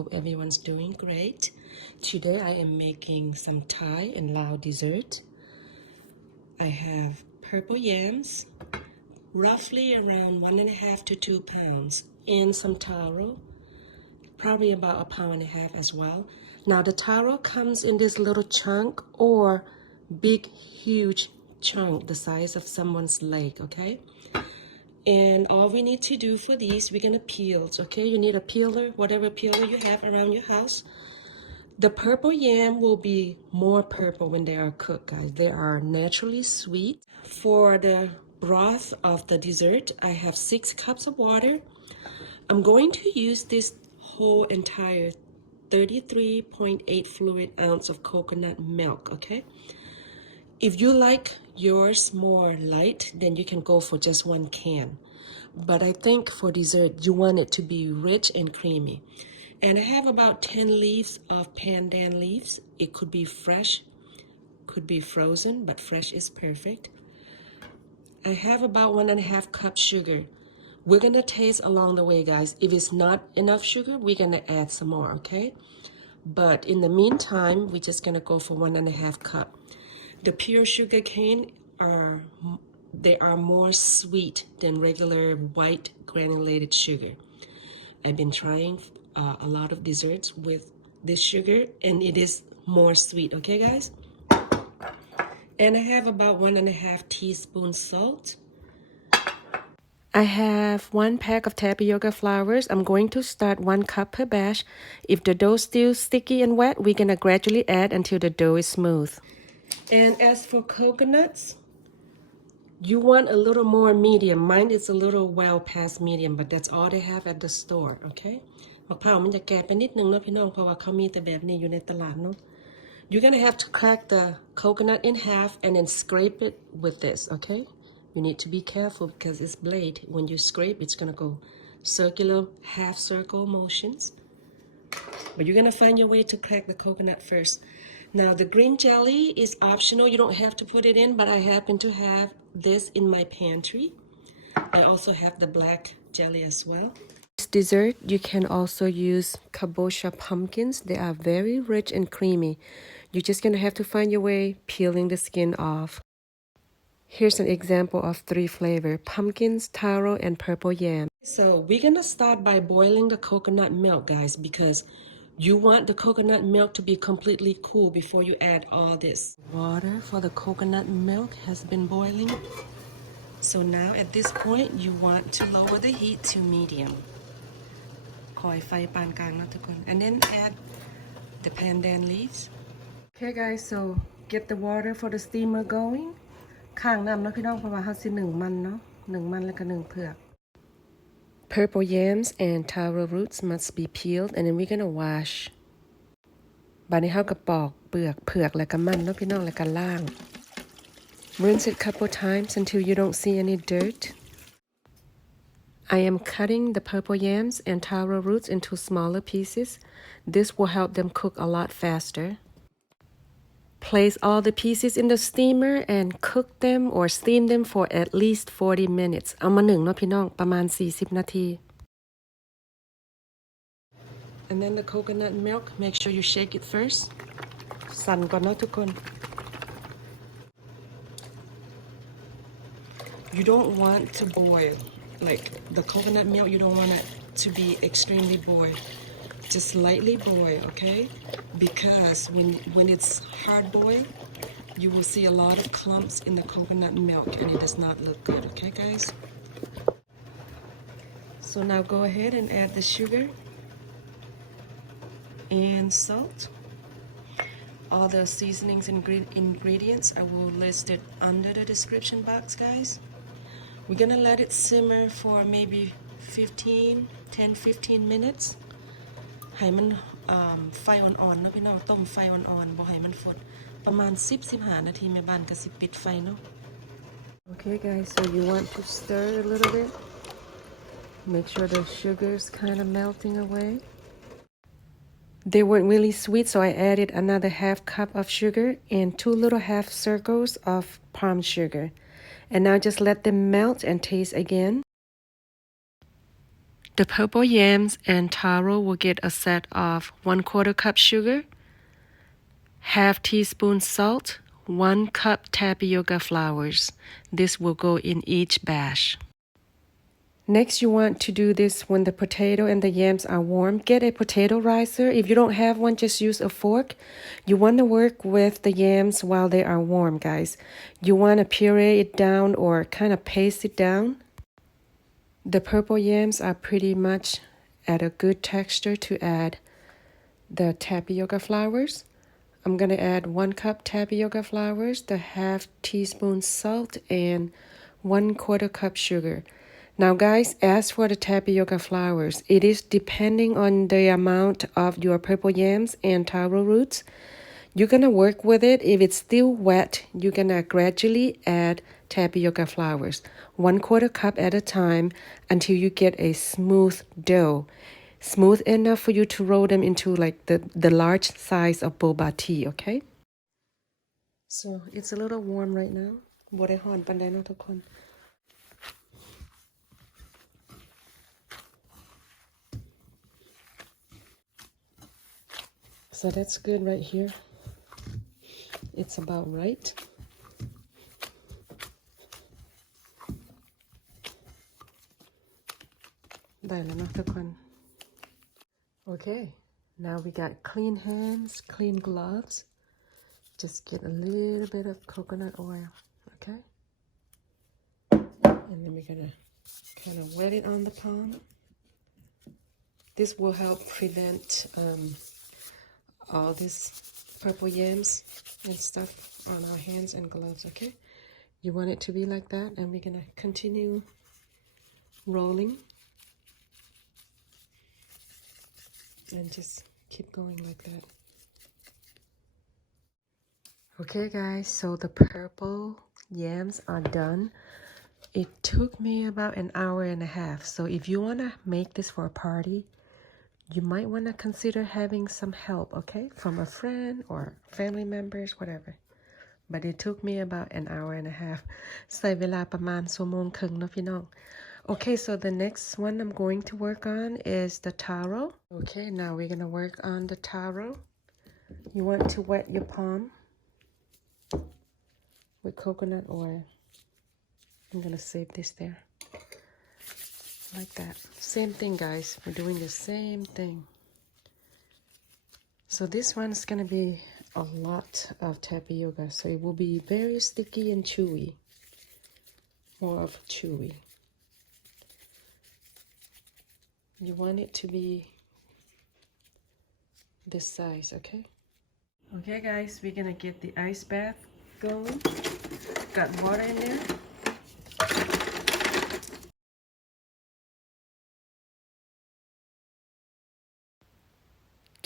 hope everyone's doing great. Today I am making some Thai and Lao dessert. I have purple yams, roughly around 1.5 to 2 pounds, and some taro, probably about 1.5 pounds as well. Now the taro comes in this little chunk or big, huge chunk the size of someone's leg, okay? And all we need to do for these, we're gonna peel, okay? You need a peeler, whatever peeler you have around your house. The purple yam will be more purple when they are cooked, guys. They are naturally sweet. For the broth of the dessert, I have 6 cups of water. I'm going to use this whole entire 33.8 fluid ounce of coconut milk, okay? If you like yours more light, then you can go for just 1 can. But I think for dessert, you want it to be rich and creamy. And I have about 10 leaves of pandan leaves. It could be fresh, could be frozen, but fresh is perfect. I have about 1.5 cups sugar. We're gonna taste along the way, guys. If it's not enough sugar, we're gonna add some more, okay? But in the meantime, we're just gonna go for 1.5 cup. The pure sugar cane are more sweet than regular white granulated sugar. I've been trying a lot of desserts with this sugar and it is more sweet, okay guys? And I have about 1.5 teaspoons salt. I have 1 pack of tapioca flours. I'm going to start 1 cup per batch. If the dough is still sticky and wet, we're gonna gradually add until the dough is smooth. And as for coconuts, you want a little more medium. Mine is a little well past medium, but that's all they have at the store, okay? มะพร้าวมันจะแก่ไปนิดนึงเนาะพี่น้องเพราะว่าเขามีแต่แบบนี้อยู่ในตลาดเนาะ You're gonna have to crack the coconut in half and then scrape it with this, okay? You need to be careful because it's blade. When you scrape, it's gonna go circular, half circle motions. But you're gonna find your way to crack the coconut first. Now the green jelly is optional. You don't have to put it in, but I happen to have this in my pantry. I also have the black jelly as well. This dessert, you can also use Kabocha pumpkins. They are very rich and creamy. You're just gonna have to find your way peeling the skin off. Here's an example of 3 flavors: pumpkins, taro, and purple yam. So we're gonna start by boiling the coconut milk, guys, because you want the coconut milk to be completely cool before you add all this. Water for the coconut milk has been boiling. So now at this point, you want to lower the heat to medium. คอยไฟปานกลางนะทุกคน And then add the pandan leaves. Okay guys, so get the water for the steamer going. ข้างน้ำนะพี่น้องเพราะว่าเขาสิ1 มันเนาะ1 มันแล้วก็1 เผือก Purple yams and taro roots must be peeled and then we're gonna wash. บัดนี้เขาก็ปอกเปลือกเผือกแล้วก็มันเนาะพี่น้องแล้วก็ล้าง Rinse it a couple times until you don't see any dirt. I am cutting the purple yams and taro roots into smaller pieces. This will help them cook a lot faster. Place all the pieces in the steamer and cook them or steam them for at least 40 minutes. เอามา1เนาะพี่น้องประมาณ40 นาที And then the coconut milk, make sure you shake it first. สั่นก่อนเนาะทุกคน You don't want to boil. Like the coconut milk, you don't want it to be extremely boiled. Just lightly boil, okay? Because when it's hard boiled, you will see a lot of clumps in the coconut milk and it does not look good, okay guys? So now go ahead and add the sugar and salt. All the seasonings and ingredients I will list it under the description box, guys. We're gonna let it simmer for maybe 10-15 minutes. ให้มันไฟอ่อนๆนะพี่น้องต้มไฟอ่อนๆบ่ให้มันฟดประมาณ10-15 นาทีแม่บ้านก็สิปิดไฟเนาะ Okay guys, so you want to stir a little bit. Make sure the sugar's kind of melting away. They weren't really sweet, so I added another half cup of sugar and 2 little half circles of palm sugar. And now just let them melt and taste again. The purple yams and taro will get a set of 1/4 cup sugar, half teaspoon salt, 1 cup tapioca flours. This will go in each batch. Next, you want to do this when the potato and the yams are warm. Get a potato ricer. If you don't have one, just use a fork. You want to work with the yams while they are warm, guys. You want to puree it down or kind of paste it down. The purple yams are pretty much at a good texture to add the tapioca flours. I'm going to add 1 cup tapioca flours, the half teaspoon salt, and 1/4 cup sugar. Now guys, as for the tapioca flours, it is depending on the amount of your purple yams and taro roots. You're going to work with it. If it's still wet, you're going to gradually add tapioca flours, 1/4 cup at a time until you get a smooth dough. Smooth enough for you to roll them into like the large size of boba tea, okay? So it's a little warm right now. บ่ได้ร้อนปานใดเนาะทุกคน So that's good right here. It's about right. Okay, now we got clean hands, clean gloves. Just get a little bit of coconut oil, okay? And then we're gonna kind of wet it on the palm. This will help prevent all this purple yams and stuff on our hands and gloves, okay? You want it to be like that, and we're gonna continue rolling and just keep going like that. Okay guys, so the purple yams are done. It took me about an hour and a half. So if you want to make this for a party, you might want to consider having some help, okay? From a friend or family members, whatever. But it took me about an hour and a half. ใช้เวลาประมาณชั่วโมงครึ่งเนาะพี่น้อง Okay, so the next one I'm going to work on is the taro. Okay, now we're going to work on the taro. You want to wet your palm with coconut oil. I'm going to save this there. Like that. Same thing, guys. We're doing the same thing. So this one's going to be a lot of tapioca. So it will be very sticky and chewy. More of chewy. You want it to be this size, okay? Okay, guys. We're going to get the ice bath going. Got water in there.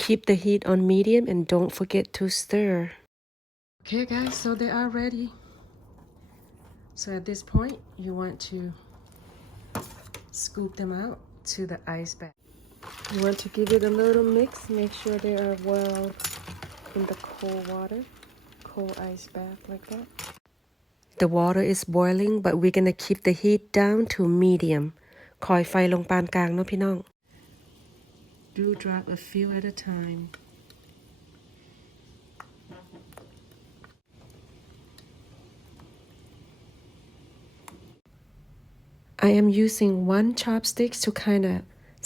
Keep the heat on medium and don't forget to stir. Okay guys, so they are ready. So at this point, you want to scoop them out to the ice bath. You want to give it a little mix. Make sure they are well in the cold water. Cold ice bath like that. The water is boiling, but we're gonna keep the heat down to medium. คอยไฟลงปานกลางเนาะพี่น้อง Do drop a few at a time. I am using 1 chopstick to kind of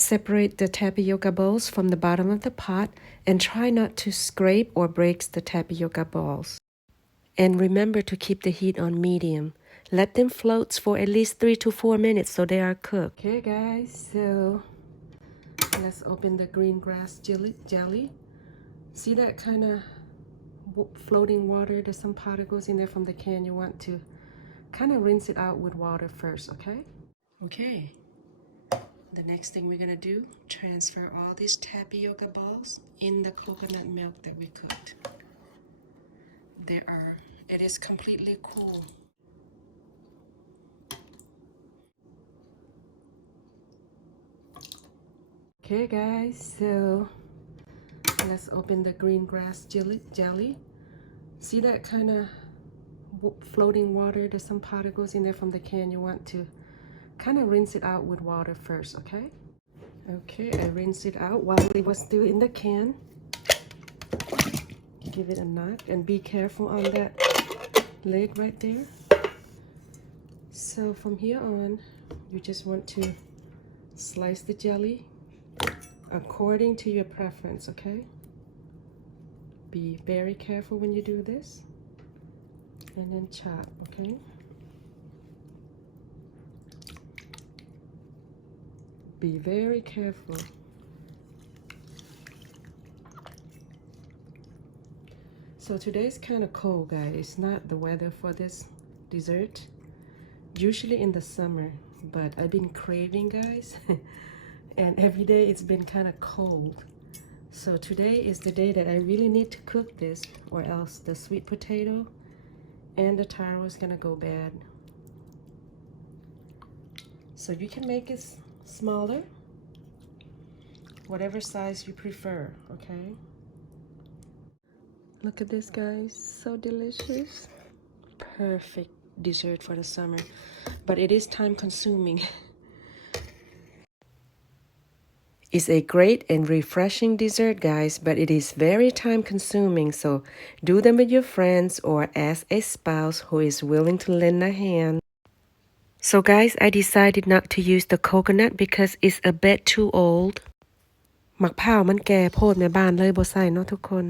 separate the tapioca balls from the bottom of the pot and try not to scrape or break the tapioca balls. And remember to keep the heat on medium. Let them float for at least 3 to 4 minutes so they are cooked. Okay guys, so let's open the green grass jelly. See that kind of floating water? There's some particles in there from the can. You want to kind of rinse it out with water first, okay? Okay. The next thing we're gonna do, transfer all these tapioca balls in the coconut milk that we cooked. It is completely cool. Okay guys, so let's open the green grass jelly. See that kind of floating water? There's some particles in there from the can. You want to kind of rinse it out with water first, okay? Okay, I rinsed it out while it was still in the can. Give it a knock and be careful on that lid right there. So from here on, you just want to slice the jelly according to your preference, okay? Be very careful when you do this. And then chop, okay? Be very careful. So today's kind of cold, guys. It's not the weather for this dessert. Usually in the summer, but I've been craving, guys. And every day it's been kind of cold. So today is the day that I really need to cook this, or else the sweet potato and the taro is gonna go bad. So you can make it smaller, whatever size you prefer, okay? Look at this, guys, so delicious. Perfect dessert for the summer, but it is time consuming. It's a great and refreshing dessert, guys, but it is very time consuming, so do them with your friends or ask a spouse who is willing to lend a hand. So guys, I decided not to use the coconut because it's a bit too old. มะพร้าวมันแก่โพดแม่บ้านเลยบ่ใส่เนาะทุกคน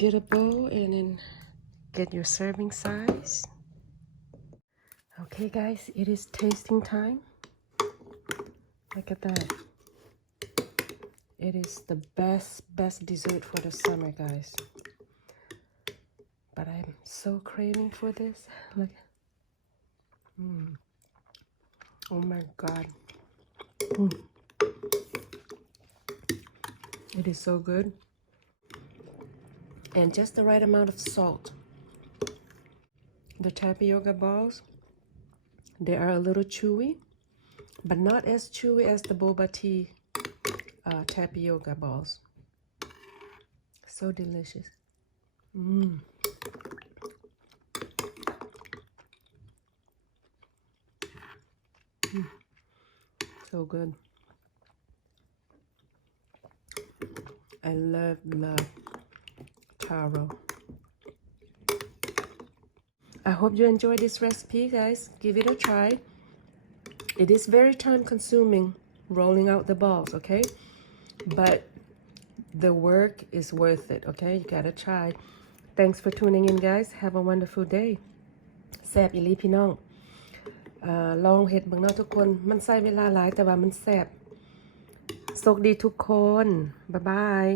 Get a bowl and then get your serving size. Okay guys, it is tasting time. Look at that. It is the best dessert for the summer, guys. But I'm so craving for this. Look. Oh my god. It is so good. And just the right amount of salt. The tapioca balls, they are a little chewy, but not as chewy as the boba tea tapioca balls. So delicious. So good. I love taro. I hope you enjoy this recipe, guys. Give it a try. It is very time consuming rolling out the balls, okay? But the work is worth it, okay? You gotta try. Thanks for tuning in, guys. Have a wonderful day. แซ่บอีหลีพี่น้องลองเฮ็ดเบิ่งเนาะทุกคนมันใช้เวลาหลายแต่ว่ามันแซ่บโชคดีทุกคนบ๊ายบาย